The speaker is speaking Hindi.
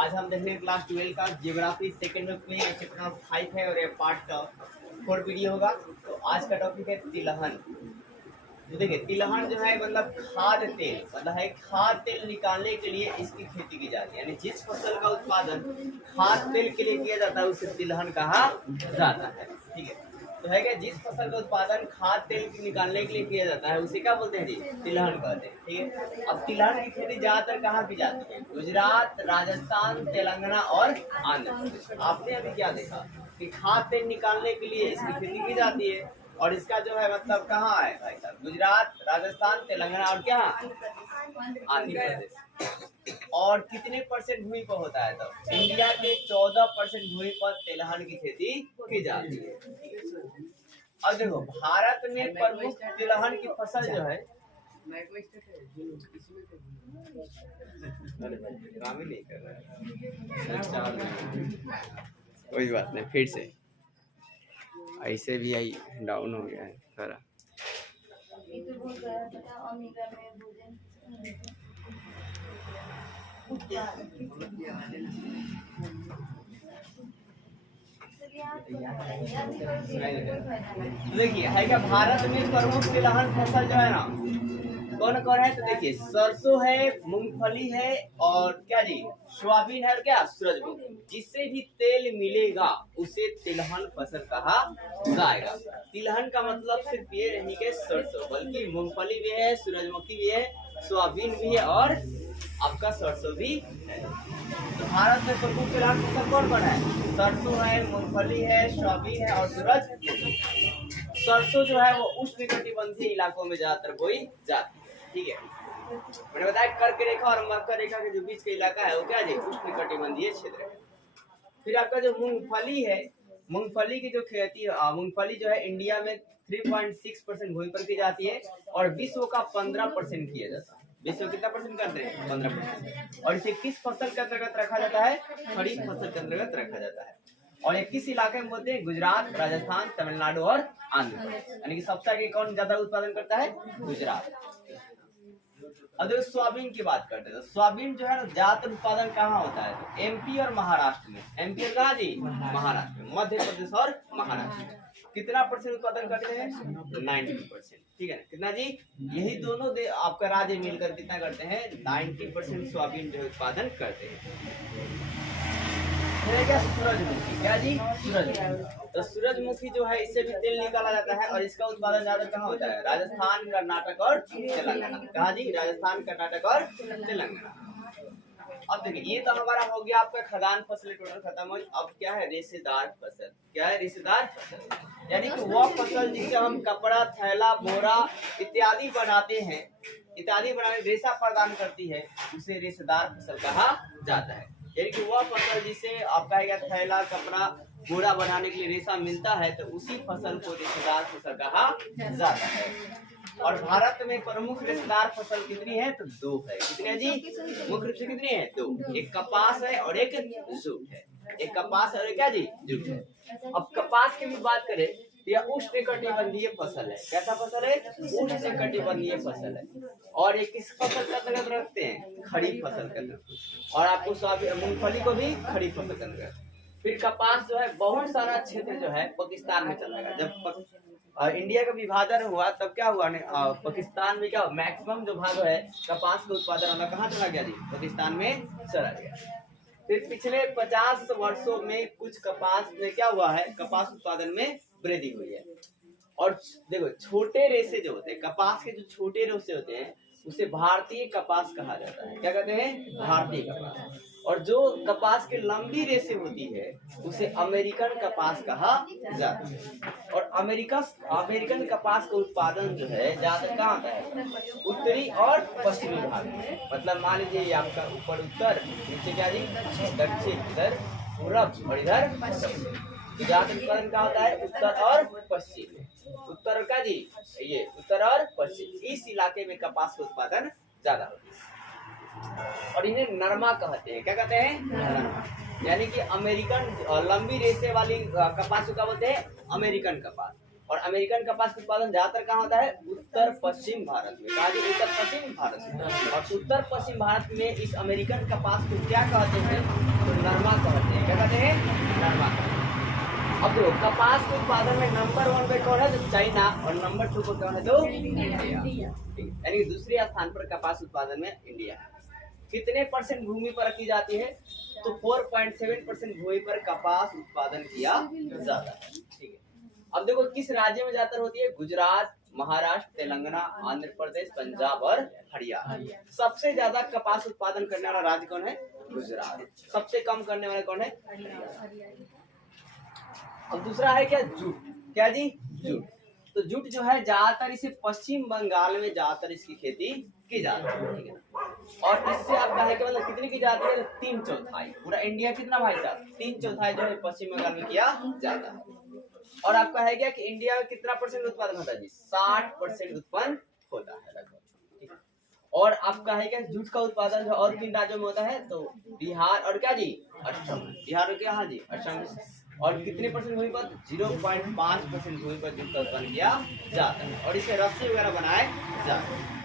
आज हम देख रहे हैं क्लास 12 का जियोग्राफी सेकेंड बुक में चैप्टर नंबर 5 है और ये पार्ट 4 वीडियो होगा। तो आज का टॉपिक है तिलहन। तो देखिए तिलहन जो है मतलब खाद्य तेल, मतलब है खाद्य तेल निकालने के लिए इसकी खेती की जाती है। यानी जिस फसल का उत्पादन खाद्य तेल के लिए किया जाता है उसे तिलहन कहा जाता है। ठीक है, तो है कि जिस फसल का उत्पादन खाद्य तेल निकालने के लिए किया जाता है उसे क्या बोलते हैं जी? तिलहन कहते हैं। ठीक है, अब तिलहन की खेती ज्यादातर कहाँ की जाती है? गुजरात, राजस्थान, तेलंगाना और आंध्र प्रदेश। आपने अभी क्या देखा कि खाद्य तेल निकालने के लिए इसकी खेती की जाती है और इसका जो है मतलब कहाँ है भाई साहब? गुजरात, राजस्थान, तेलंगाना और क्या आंध्र प्रदेश। और कितने परसेंट भूमि पर होता है? तो इंडिया के 14% भूमि पर तिलहन की खेती की जाती है। अब देखो भारत में प्रमुख तिलहन की फसल जो है काम ही नहीं कर रहा है। कोई बात नहीं, फिर से ऐसे भी आई डाउन हो गया है सारा। देखिए है क्या भारत में प्रमुख तिलहन फसल जो है ना कौन कौन है? तो देखिए सरसों है, मूंगफली है और क्या जी सोयाबीन है और क्या सूरजमुखी। जिससे भी तेल मिलेगा उसे तिलहन फसल कहा जाएगा। तिलहन का मतलब सिर्फ ये नहीं कि सरसों, बल्कि मूंगफली भी है, सूरजमुखी भी है, सोयाबीन भी है और आपका सरसों भी है। तो भारत में प्रमुख तिलहन फसल कौन कौन है? सरसों है, मूंगफली है, सोयाबीन है और सूरजमुखी। सरसों जो है वो उष्णकटिबंधीय इलाकों में ज्यादातर बोई जाती है। ठीक है, मैंने बताया कर्क रेखा और मकर रेखा के जो बीच का इलाका है वो क्या जी उष्णकटिबंधीय क्षेत्र है। फिर आपका जो मूंगफली है, मूंगफली की जो खेती मूंगफली जो है इंडिया में 3.6% भूमि पर की जाती है और विश्व का 15% किया जाता है। विश्व कितना परसेंट करते हैं? 15%। और इसे किस फसल के अंतर्गत रखा जाता है? खरीफ फसल के अंतर्गत रखा जाता है। और ये किस इलाके में बोलते हैं? गुजरात, राजस्थान, तमिलनाडु और आंध्र प्रदेश। यानी कि सबसे आगे कौन ज्यादा उत्पादन करता है? गुजरात। अब सोयाबीन की बात करते हैं तो सोयाबीन जो है ना ज्यादातर उत्पादन कहाँ होता है? तो एमपी और महाराष्ट्र में। एमपी और कहाँ जी? महाराष्ट्र में। मध्य प्रदेश और महाराष्ट्र में। कितना परसेंट उत्पादन करते हैं? 90%। ठीक है, कितना जी? यही दोनों आपका राज्य मिलकर कितना करते हैं? 90% सोयाबीन जो उत्पादन करते हैं। क्या सूरजमुखी, क्या जी सूरजमुखी। तो सूरजमुखी जो है इससे भी तेल निकाला जाता है और इसका उत्पादन ज्यादा कहाँ होता है? राजस्थान, कर्नाटक और तेलंगाना। कहाँ जी? राजस्थान, कर्नाटक और तेलंगाना। अब देखिए ये तो हमारा हो गया आपका खदान फसल टोटल खत्म हो। अब क्या है? रेशेदार फसल। क्या है? रेशेदार फसल यानी कि वह फसल जिससे हम कपड़ा, थैला, बोरा इत्यादि बनाते हैं, इत्यादि बनाने रेशा प्रदान करती है, उसे रेशेदार फसल कहा जाता है। यानी कि वह फसल जिसे आपका थैला, कपड़ा, बोरा बनाने के लिए रेशा मिलता है तो उसी फसल को रेशेदार फसल कहा जाता है। और भारत में प्रमुख रेशेदार फसल कितनी है? तो 2 है। कितनी है जी? मुख्य रूप से कितनी है? 2। एक कपास है और एक जूट है। एक कपास और एक क्या जी? जूट है। अब कपास की भी बात करें यह उष्णकटिबंधीय फसल है। कैसा फसल है? उष्णकटिबंधीय फसल है। और ये किस फसल के अंतर्गत रखते हैं? खरीफ फसल के अंतर्गत। और आपको मूंगफली को भी खरीफ फसल के अंतर्गत। फिर कपास जो है बहुत सारा क्षेत्र जो है पाकिस्तान में चला गया। जब इंडिया का विभाजन हुआ तब क्या हुआ? पाकिस्तान में क्या मैक्सिमम जो भाग है कपास का उत्पादन वाला कहाँ चला गया जी? पाकिस्तान में चला गया। फिर पिछले 50 वर्षों में कुछ कपास में क्या हुआ है? कपास उत्पादन में वृद्धि हुई है। और देखो छोटे रेशे जो होते हैं कपास के, जो छोटे रेशे होते हैं उसे भारतीय कपास कहा जाता है। क्या कहते हैं? भारतीय कपास। और जो कपास के लंबी रेशे होती है उसे अमेरिकन कपास कहा जाता है। और अमेरिकन कपास का उत्पादन जो है ज्यादा कहाँ होता है? उत्तरी और पश्चिमी भाग में। मतलब मान लीजिए आपका ऊपर उत्तर, नीचे क्या जी दक्षिण, इधर पूरब और इधर पश्चिम। तो ज्यादा उत्पादन क्या होता है? उत्तर और पश्चिम। उत्तर और क्या जी? ये उत्तर और पश्चिम इस इलाके में कपास का उत्पादन ज्यादा होता है। और इन्हें नरमा कहते हैं। क्या कहते हैं? नरमा। यानी कि अमेरिकन लंबी रेशे वाली कपास को क्या बोलते हैं? अमेरिकन कपास। और अमेरिकन कपास का उत्पादन ज्यादातर कहाँ होता है? उत्तर पश्चिम भारत में। कहा जी उत्तर पश्चिम भारत में। और उत्तर पश्चिम भारत में इस अमेरिकन कपास को क्या कहते हैं? तो नरमा कहते हैं। क्या कहते हैं? नरमा कहते हैं। अब देखो कपास के उत्पादन में नंबर 1 पे कौन है? तो चाइना। और नंबर 2 पर कौन है? तो इंडिया। यानी दूसरे स्थान पर कपास उत्पादन में इंडिया। कितने % भूमि पर की जाती है? तो 4.7% भूमि पर कपास उत्पादन किया जाता है। ठीक है। अब देखो किस राज्य में ज्यादातर होती है? गुजरात, महाराष्ट्र, तेलंगाना, आंध्र प्रदेश, पंजाब और हरियाणा। सबसे ज्यादा कपास उत्पादन करने वाला राज्य कौन है? गुजरात। सबसे कम करने वाला कौन है? हरियाणा। अब दूसरा है क्या? जूट। क्या जी? जूट। तो जूट जो है ज्यादातर इसे पश्चिम बंगाल में ज्यादातर इसकी खेती की जाती है। ठीक है। और इससे आपका है कि मतलब कितनी की जाती है? 3/4। पूरा इंडिया कितना भाई साहब? 3/4 जो है पश्चिम बंगाल में किया जाता है। और आपका है क्या कि इंडिया में कितना % उत्पादन होता है जी? 60% उत्पन्न होता है लगभग। और आपका है क्या जूट का उत्पादन जो और किन राज्यों में होता है? तो बिहार और क्या जी? असम। बिहार और क्या? हाँ जी असम। और कितने % भूमि पर? 0.5% भूमि पर जूट का उत्पादन किया जाता है और इसे रस्सी वगैरह बनाए जाते हैं।